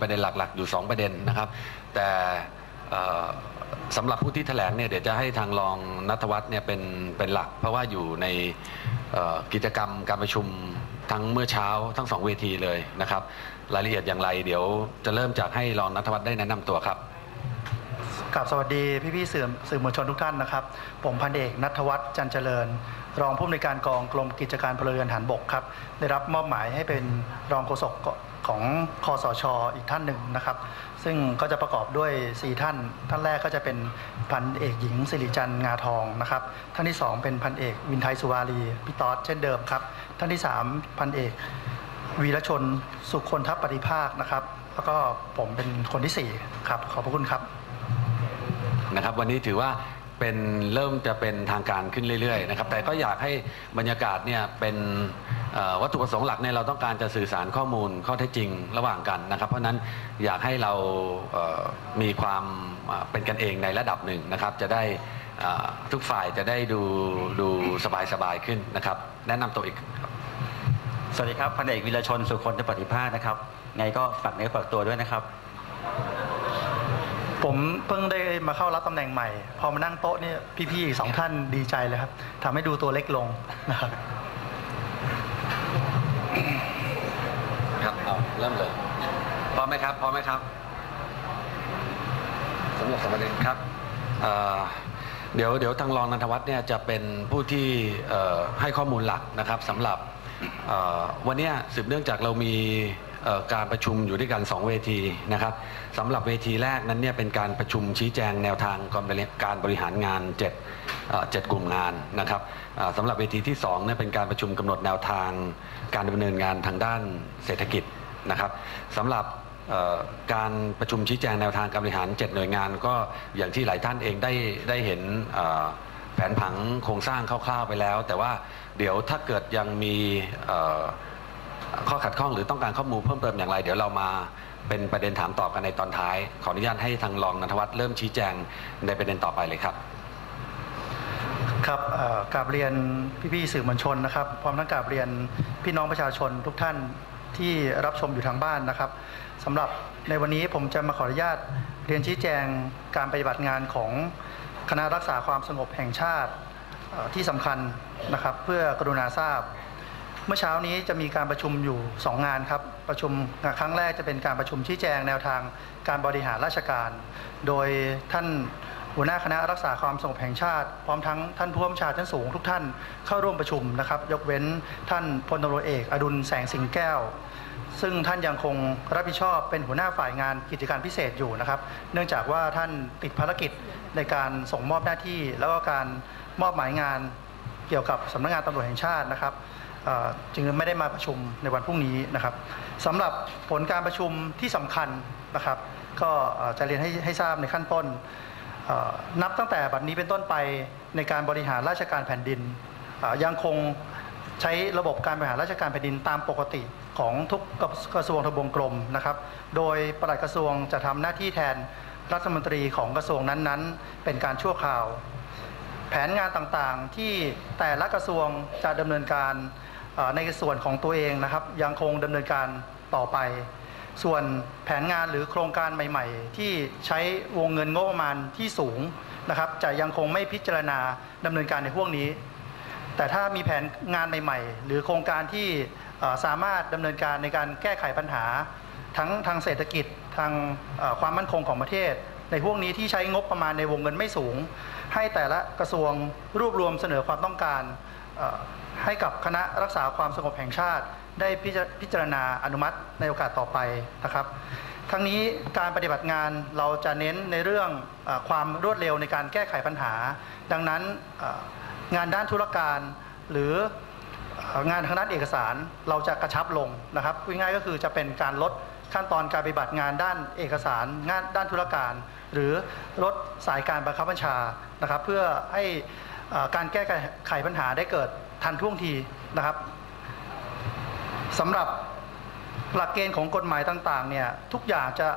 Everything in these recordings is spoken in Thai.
ประเด็นหลักๆ อยู่ 2 ประเด็นนะครับ แต่สำหรับผู้ที่แถลงเนี่ยเดี๋ยวจะให้ทางรองนัทวัฒน์เนี่ยเป็นเป็นหลัก เพราะว่าอยู่ในกิจกรรมการประชุมทั้งเมื่อเช้าทั้งสองเวทีเลยนะครับ รายละเอียดอย่างไร เดี๋ยวจะเริ่มจากให้รองนัทวัฒน์ได้แนะนำตัวครับกับสวัสดีพี่ๆสื่อสื่อมวลชนทุกท่านนะครับ ผมพันเอกนัทวัฒน์จันเจริญ รองผู้อำนวยการกองกรมกิจการพลเรือนฐานบกครับ ได้รับมอบหมายให้เป็นรองโฆษก ของคอสชอีกท่านหนึ่งนะครับ ซึ่งก็จะประกอบด้วย 4 ท่าน ท่านแรกก็จะเป็นพันเอกหญิงสิริจันทร์งาทองนะครับ ท่านที่ 2 เป็นพันเอกวินไทยสุวารีพี่ต๊อดเช่นเดิมครับ ท่านที่ 3 พันเอกวีรชนสุขคนทัพปฏิภาคนะครับ แล้วก็ผมเป็นคนที่ 4 ครับ ขอบพระคุณครับ นะครับวันนี้ถือว่า เป็นเริ่มจะเป็นทางการขึ้นเรื่อยๆนะครับแต่ก็อยากให้บรรยากาศเนี่ยเป็นวัตถุประสงค์หลักเนี่ยเราต้องการจะสื่อสารข้อมูลข้อเท็จจริงระหว่างกันนะครับ เพราะนั้นอยากให้เรามีความเป็นกันเองในระดับหนึ่งนะครับ จะได้ทุกฝ่ายจะได้ดูดูสบายๆขึ้นนะครับ แนะนำตัวอีกสวัสดีครับพันเอกวิรชนสุคนปฏิภาคนะครับ ไงก็ฝากเนื้อฝากตัวด้วยนะครับ ผมเพิ่งได้มาเข้ารับตำแหน่งใหม่ พอมานั่งโต๊ะนี่พี่ๆสองท่านดีใจเลยครับทำให้ดูตัวเล็กลงนะครับครับเอาเริ่มเลยพร้อมไหมครับพร้อมไหมครับสำหรับสมเด็จครับเเดี๋ยวเดี๋ยวทางรองนันทวัฒน์เนี่ยจะเป็นผู้ที่ให้ข้อมูลหลักนะครับสำหรับวันนี้สืบเนื่องจากเรามี การประชุมอยู่ด้วยกัน 2 เวทีนะครับสำหรับเวทีแรกนั้นเนี่ยเป็นการประชุมชี้แจงแนวทางการบริการบริหารงาน7เอ่อ7กลุ่มงานนะครับสำหรับเวทีที่2เนี่ยเป็นการประชุมกำหนดแนวทางการดำเนินงานทางด้านเศรษฐกิจนะครับสำหรับการประชุมชี้แจงแนวทางการบริหาร 7 หน่วยงาน ก็อย่างที่หลายท่านเองได้ได้เห็นแผนผังโครงสร้างคร่าวๆไปแล้ว แต่ว่าเดี๋ยวถ้าเกิดยังมี ข้อขัดข้องหรือต้องการข้อมูลเพิ่มเติมอย่างไร เดี๋ยวเรามาเป็นประเด็นถามตอบกันในตอนท้าย ขออนุญาตให้ทางรองนันทวัฒน์เริ่มชี้แจงในประเด็นต่อไปเลยครับ ครับกราบเรียนพี่ๆสื่อมวลชนนะครับ พร้อมทั้งกราบเรียนพี่น้องประชาชนทุกท่านที่รับชมอยู่ทางบ้านนะครับสำหรับในวันนี้ผมจะมาขออนุญาตเรียนชี้แจงการปฏิบัติงานของคณะรักษาความสงบแห่งชาติที่สำคัญนะครับ เพื่อกรุณาทราบ มื่อเช้านี้จะมีการประชุมอยู่ 2 งานครับ ประชุมครั้งแรกจะเป็นการประชุมชี้แจงแนวทางการบริหารราชการ โดยท่านหัวหน้าคณะรักษาความสงบแห่งชาติ พร้อมทั้งท่านผู้บัญชาชั้นสูงทุกท่านเข้าร่วมประชุมนะครับ ยกเว้นท่านพลตำรวจเอกอดุลแสงสิงแก้ว ซึ่งท่านยังคงรับผิดชอบเป็นหัวหน้าฝ่ายงานกิจการพิเศษอยู่นะครับ เนื่องจากว่าท่านติดภารกิจในการส่งมอบหน้าที่ แล้วก็การมอบหมายงานเกี่ยวกับสำนักงานตำรวจแห่งชาตินะครับ จึงไม่ได้มาประชุมในวันพรุ่งนี้นะครับสำหรับผลการประชุมที่สำคัญนะครับ ก็จะเรียนให้ให้ทราบในขั้นต้น นับตั้งแต่บัดนี้เป็นต้นไปในการบริหารราชการแผ่นดิน ยังคงใช้ระบบการบริหารราชการแผ่นดินตามปกติของทุกกระทรวงทบวงกรมนะครับ โดยปลัดกระทรวงจะทำหน้าที่แทนรัฐมนตรีของกระทรวงนั้นๆ เป็นการชั่วคราว แผนงานต่างๆ ที่แต่ละกระทรวงจะดำเนินการในส่วนของตัวเองนะครับ ยังคงดำเนินการต่อไป ส่วนแผนงานหรือโครงการใหม่ ๆ ที่ใช้วงเงินงบประมาณที่สูงนะครับ จะยังคงไม่พิจารณาดำเนินการในพวกนี้ แต่ถ้ามีแผนงานใหม่ ๆ หรือโครงการที่สามารถดำเนินการในการแก้ไขปัญหาทั้งทางเศรษฐกิจ ทางความมั่นคงของประเทศ ในพวกนี้ที่ใช้งบประมาณในวงเงินไม่สูง ให้แต่ละกระทรวงรวบรวมเสนอความต้องการให้กับคณะรักษาความสงบแห่งชาติ ได้พิจารพิจารณาอนุมัติในโอกาสต่อไปนะครับ ทั้งนี้การปฏิบัติงานเราจะเน้นในเรื่องอความรวดเร็วในการแก้ไขปัญหา ดังนั้นงานด้านธุรการหรืองานทางด้านเอกสารเราจะกระชับลงนะครับง่ายๆก็คือจะเป็นการลด ขั้นตอนการปฏิบัติงานด้านเอกสารงานด้านธุรการ หรือลดสายการบังคับบัญชานะครับ เพื่อให้การแก้ไขปัญหาได้เกิดทันท่วงทีนะครับสำหรับหลักเกณฑ์ของกฎหมายต่างๆเนี่ยทุกอย่างจะ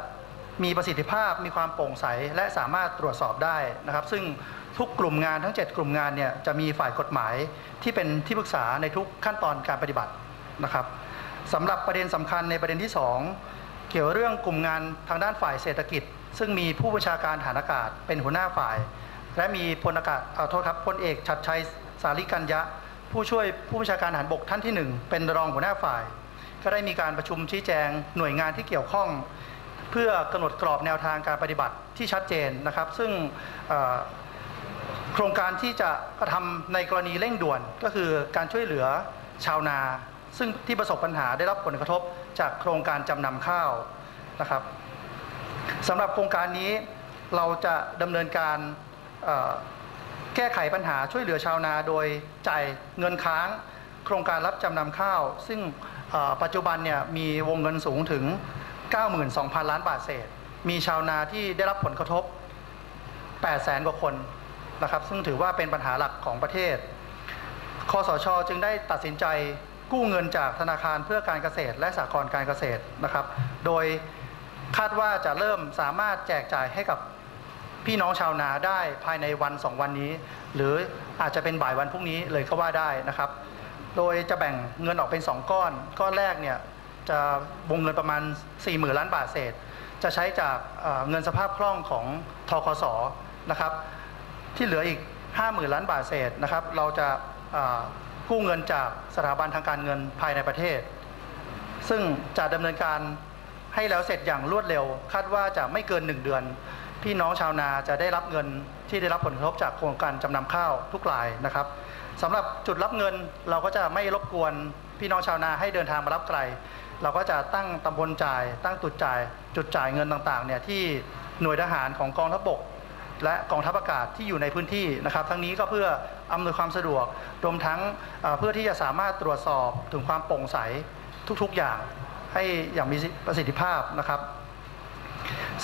มีประสิทธิภาพมีความโปร่งใสและสามารถตรวจสอบได้นะครับ ซึ่งทุกกลุ่มงานทั้ง 7 กลุ่มงานเนี่ยจะมีฝ่ายกฎหมายที่เป็นที่ปรึกษาในทุกขั้นตอนการปฏิบัตินะครับสำหรับประเด็นสำคัญในประเด็นที่ 2 เกี่ยวเรื่องกลุ่มงานทางด้านฝ่ายเศรษฐกิจ ซึ่งมีผู้บัญชาการฐานอากาศเป็นหัวหน้าฝ่าย และมีพลอากาศเอาโทษครับพลเอกชัดชัยสาริกัญญะ ผู้ช่วยผู้บัญชาการทหารบกท่านที่หนึ่งเป็นรองหัวหน้าฝ่าย ก็ได้มีการประชุมชี้แจงหน่วยงานที่เกี่ยวข้อง เพื่อกำหนดกรอบแนวทางการปฏิบัติที่ชัดเจนนะครับ ซึ่งโครงการที่จะกระทำในกรณีเร่งด่วนก็คือการช่วยเหลือชาวนา ซึ่งที่ประสบปัญหาได้รับผลกระทบ จากโครงการจำนำข้าวนะครับสำหรับโครงการนี้เราจะดำเนินการแก้ไขปัญหาช่วยเหลือชาวนาโดยจ่ายเงินค้าง โครงการรับจำนำข้าว ซึ่งปัจจุบันเนี่ยมีวงเงินสูงถึง 92,000 ล้านบาทเศษ มีชาวนาที่ได้รับผลกระทบ8แสนกว่าคนนะครับ ซึ่งถือว่าเป็นปัญหาหลักของประเทศ คอสช จึงได้ตัดสินใจ กู้เงินจากธนาคารเพื่อการเกษตร และสหกรณ์การเกษตรนะครับ โดยคาดว่าจะเริ่มสามารถแจกจ่ายให้กับพี่น้องชาวนาได้ภายในวันสองวันนี้ หรืออาจจะเป็นบ่ายวันพรุ่งนี้เลยก็ว่าได้นะครับ โดยจะแบ่งเงินออกเป็น 2 ก้อน ก้อนแรกเนี่ยจะวงเงินประมาณ 4 0,000 ล้านบาทเศษ จะใช้จากเงินสภาพคล่องของทคสนะครับ ที่เหลืออีก 50,000 ล้านบาทเศษนะครับ เราจะ กู้เงินจากสถาบันทางการเงินภายในประเทศ ซึ่งจะดำเนินการให้แล้วเสร็จอย่างรวดเร็ว คาดว่าจะไม่เกิน 1 เดือน พี่น้องชาวนาจะได้รับเงินที่ได้รับผลกระทบจากโครงการจำนำข้าวทุกรายนะครับสำหรับจุดรับเงินเราก็จะไม่รบกวนพี่น้องชาวนาให้เดินทางมารับไกล เราก็จะตั้งตำบลจ่าย ตั้งจุดจ่าย จุดจ่ายเงินต่างๆเนี่ยที่หน่วยทหารของกองทัพบก และกองทัพอากาศที่อยู่ในพื้นที่นะครับทั้งนี้ก็เพื่ออำนวยความสะดวกรวมทั้งเพื่อที่จะสามารถตรวจสอบถึงความโปร่งใสทุกๆอย่างให้อย่างมีประสิทธิภาพนะครับ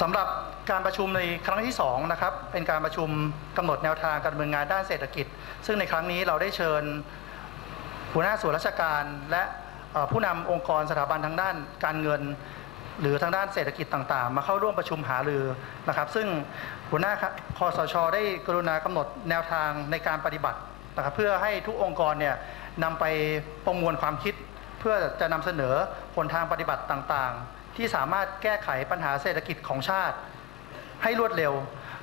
สำหรับการประชุมในครั้งที่2นะครับเป็นการประชุมกำหนดแนวทางการดำเนินงานด้านเศรษฐกิจ ซึ่งในครั้งนี้เราได้เชิญหัวหน้าส่วนราชการ และผู้นำองค์กรสถาบันทางด้านการเงิน หรือทางด้านเศรษฐกิจต่างๆ มาเข้าร่วมประชุมหารือนะครับ ซึ่งหัวหน้าคอสช ได้กรุณากำหนดแนวทางในการปฏิบัตินะครับเพื่อให้ทุกองค์กรเนี่ยนำไปประมวลความคิด เพื่อจะนำเสนอผลทางปฏิบัติต่างๆ ที่สามารถแก้ไขปัญหาเศรษฐกิจของชาติ ให้รวดเร็ว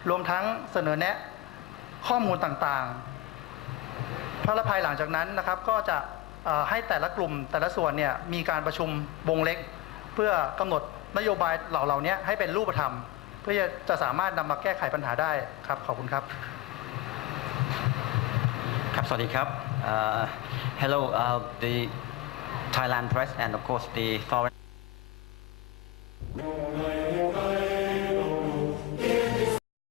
รวมทั้งเสนอแนะข้อมูลต่างๆพระละภายหลังจากนั้นนะครับก็จะให้แต่ละกลุ่มแต่ละส่วนเนี่ยมีการประชุมวงเล็ก เพื่อกำหนดนโยบายเหล่าเหล่านี้ให้เป็นรูปธรรม เพื่อจะสามารถนำมาแก้ไขปัญหาได้ครับขอบคุณครับ ครับสวัสดีครับ Uh, hello uh, the Thailand press and of course the foreign